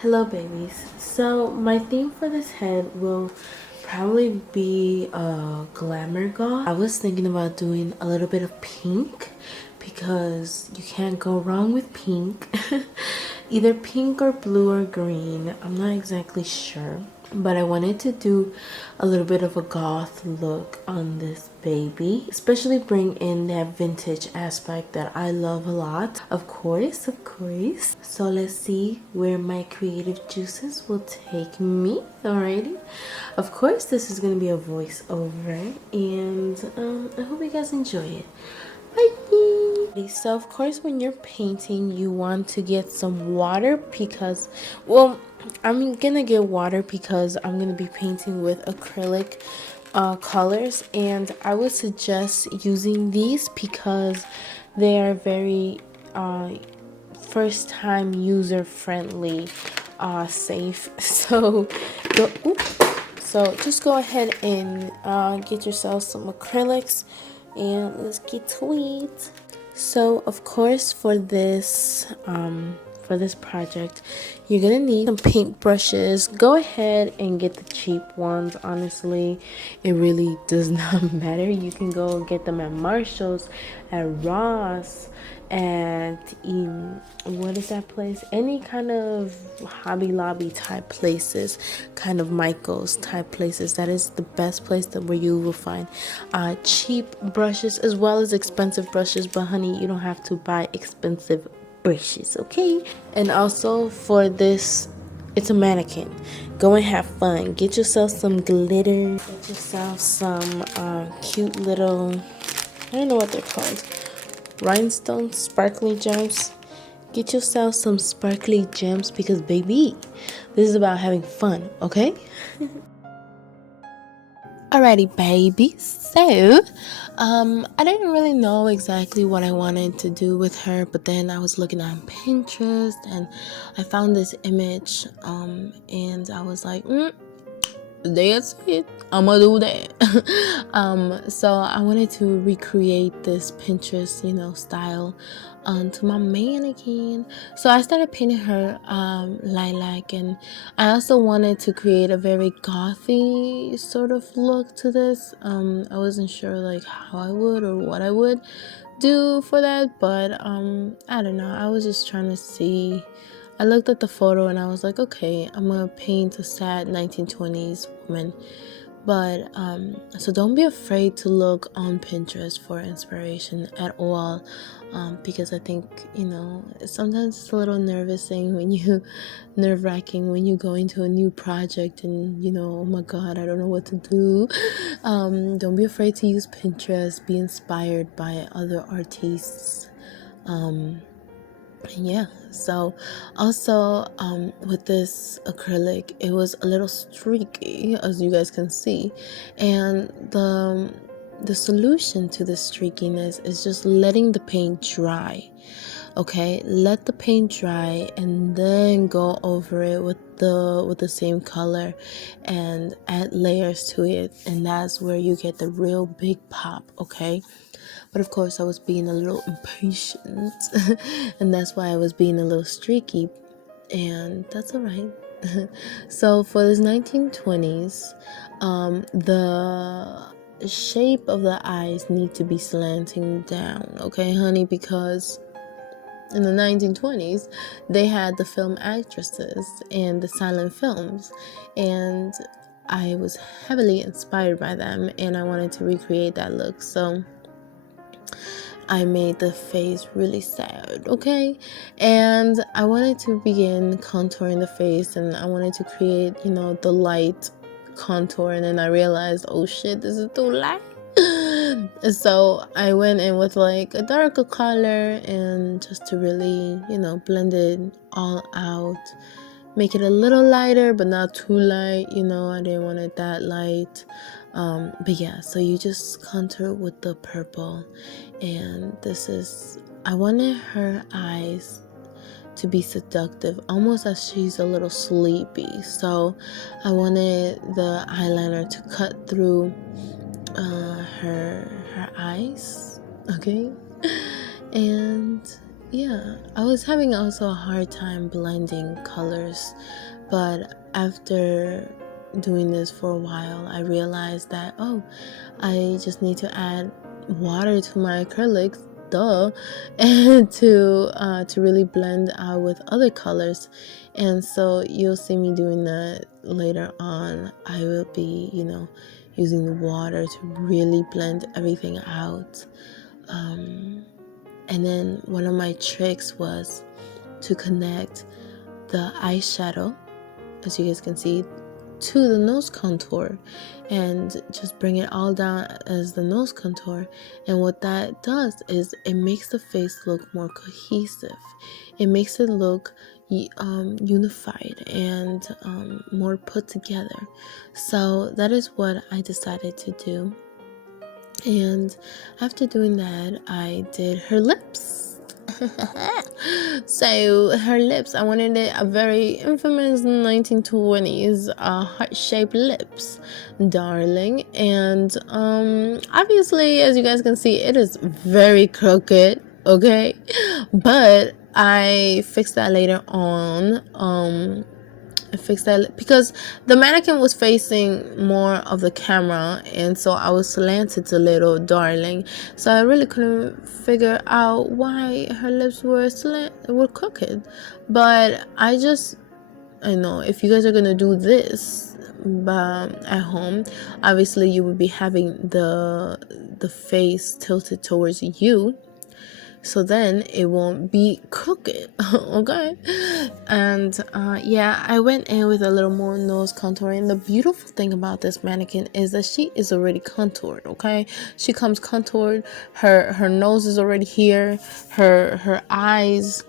Hello babies. So my theme for this head will probably be a glamour goth. I was thinking about doing a little bit of pink because you can't go wrong with pink. Either pink or blue or green. I'm not exactly sure. But I wanted to do a little bit of a goth look on this baby, especially bring in that vintage aspect that I love a lot. Of course. So let's see where my creative juices will take me. Alrighty. Of course, this is gonna be a voiceover, and I hope you guys enjoy it. Bye. So of course, when you're painting, you want to get some water because, well, I'm gonna get water because I'm gonna be painting with acrylic colors, and I would suggest using these because they are very first time user friendly, safe. So just go ahead and get yourself some acrylics, and let's get to it. So of course, for this project, you're gonna need some paint brushes. Go ahead and get the cheap ones. Honestly, it really does not matter. You can go get them at Marshall's, at Ross, at what is that place? Any kind of Hobby Lobby type places, kind of Michael's type places. That is the best place where you will find cheap brushes as well as expensive brushes. But honey, you don't have to buy expensive brushes, okay? And also for this, it's a mannequin. Go and have fun. Get yourself some glitter. Get yourself some cute little, I don't know what they're called, rhinestones, sparkly gems. Get yourself some sparkly gems because baby, this is about having fun, okay? Alrighty, baby. So, I didn't really know exactly what I wanted to do with her, but then I was looking on Pinterest and I found this image, and I was like, that's it. I'm gonna do that. So I wanted to recreate this Pinterest, style onto my mannequin. So I started painting her lilac, and I also wanted to create a very gothy sort of look to this. I wasn't sure like how I would or what I would do for that, but I don't know. I was just trying to see. I looked at the photo and I was like, okay, I'm gonna paint a sad 1920s woman. But so don't be afraid to look on Pinterest for inspiration at all, because I think sometimes it's a little nerve-wracking when you go into a new project and oh my god, I don't know what to do. Don't be afraid to use Pinterest. Be inspired by other artists. Yeah, so also with this acrylic, it was a little streaky, as you guys can see, and the solution to the streakiness is just letting the paint dry. Okay, let the paint dry and then go over it with the same color and add layers to it, and that's where you get the real big pop. Okay, but of course I was being a little impatient and that's why I was being a little streaky, and that's all right. So for this 1920s, the shape of the eyes need to be slanting down, okay honey, because in the 1920s they had the film actresses and the silent films, and I was heavily inspired by them and I wanted to recreate that look. So I made the face really sad, okay? And I wanted to begin contouring the face, and I wanted to create, the light contour, and then I realized, oh shit, this is too light. So I went in with like a darker color, and just to really, blend it all out. Make it a little lighter, but not too light, I didn't want it that light. But yeah, so you just contour with the purple, and I wanted her eyes to be seductive, almost as she's a little sleepy. So I wanted the eyeliner to cut through her eyes, okay? And yeah, I was having also a hard time blending colors, but after doing this for a while, I realized that, oh, I just need to add water to my acrylics, duh, and to really blend out with other colors. And so you'll see me doing that later on. I will be, using the water to really blend everything out. And then one of my tricks was to connect the eyeshadow, as you guys can see, to the nose contour, and just bring it all down as the nose contour. And what that does is it makes the face look more cohesive. It makes it look unified and more put together. So that is what I decided to do. And after doing that, I did her lips. So her lips, I wanted it a very infamous 1920s heart-shaped lips, darling. And obviously, as you guys can see, it is very crooked, okay? But I fixed that later on. I fixed that because the mannequin was facing more of the camera, and so I was slanted a little, darling. So I really couldn't figure out why her lips were crooked. But I know if you guys are gonna do this at home, obviously you would be having the face tilted towards you, so then it won't be crooked. Okay. And yeah, I went in with a little more nose contouring. The beautiful thing about this mannequin is that she is already contoured. Okay, she comes contoured. Her nose is already here. Her eyes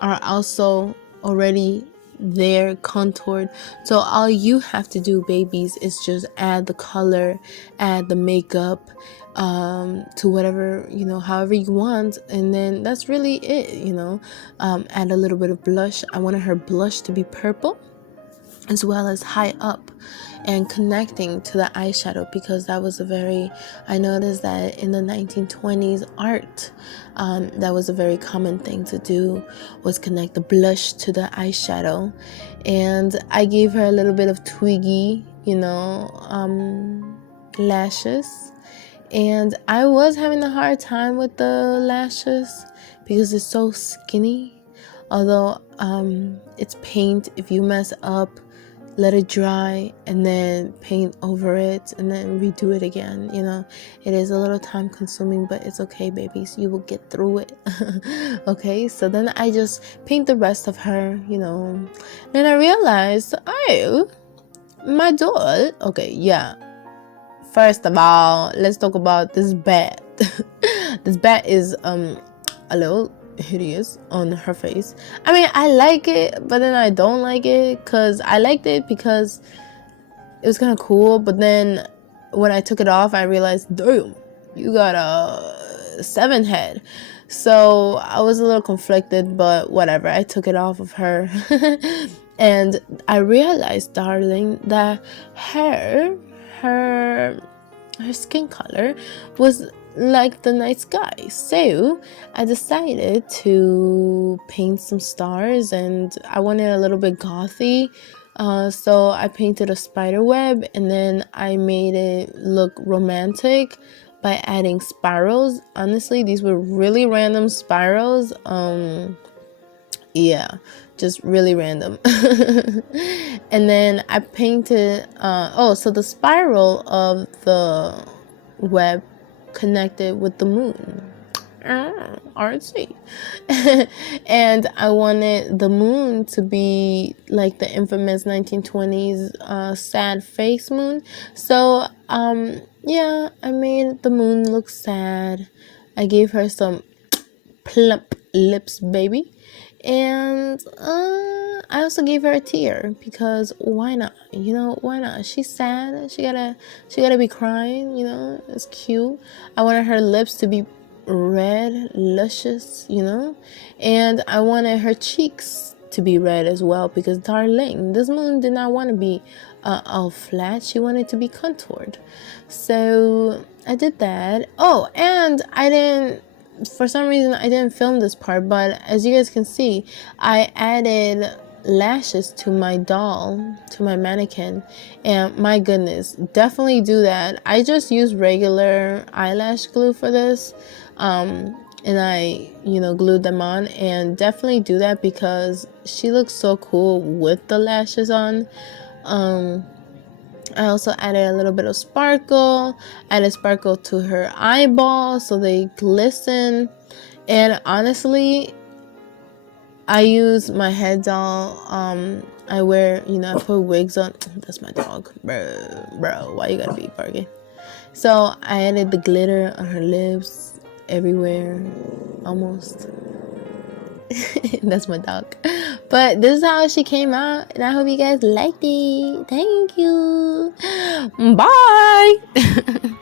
are also already there, contoured. So all you have to do, babies, is just add the color, add the makeup to whatever, however you want, and then that's really it. Add a little bit of blush. I wanted her blush to be purple, as well as high up and connecting to the eyeshadow, because that was I noticed that in the 1920s art, that was a very common thing to do, was connect the blush to the eyeshadow. And I gave her a little bit of twiggy, lashes. And I was having a hard time with the lashes because it's so skinny. Although it's paint, if you mess up, let it dry and then paint over it and then redo it again. It is a little time consuming, but it's okay, babies, you will get through it. Okay, so then I just paint the rest of her. Then I realized, oh, my doll. Okay, yeah, first of all, let's talk about this bat. This bat is a little hideous on her face. I mean, I like it, but then I don't like it, because I liked it because it was kind of cool, but then when I took it off, I realized, damn, you got a 7 head. So I was a little conflicted, but whatever, I took it off of her. And I realized, darling, that her skin color was like the night sky. So I decided to paint some stars, and I wanted a little bit gothy. So I painted a spider web, and then I made it look romantic by adding spirals. Honestly, these were really random spirals. Yeah, just really random. And then I painted so the spiral of the web connected with the moon. Artsy. And I wanted the moon to be like the infamous 1920s sad face moon. So yeah, I made the moon look sad. I gave her some plump lips, baby. And I also gave her a tear, because why not? Why not? She's sad. She gotta be crying. It's cute. I wanted her lips to be red, luscious. And I wanted her cheeks to be red as well, because darling, this moon did not want to be all flat. She wanted to be contoured. So I did that. Oh, and I didn't for some reason I didn't film this part, but as you guys can see, I added lashes to my doll, to my mannequin, and my goodness, definitely do that. I just use regular eyelash glue for this, and I, glued them on, and definitely do that because she looks so cool with the lashes on. I also added a little bit of sparkle, added sparkle to her eyeballs so they glisten. And honestly, I use my head doll. I wear, I put wigs on. That's my dog, bro. Why you gotta be barking? So I added the glitter on her lips, everywhere, almost. That's my dog. But this is how she came out, and I hope you guys liked it. Thank you. Bye.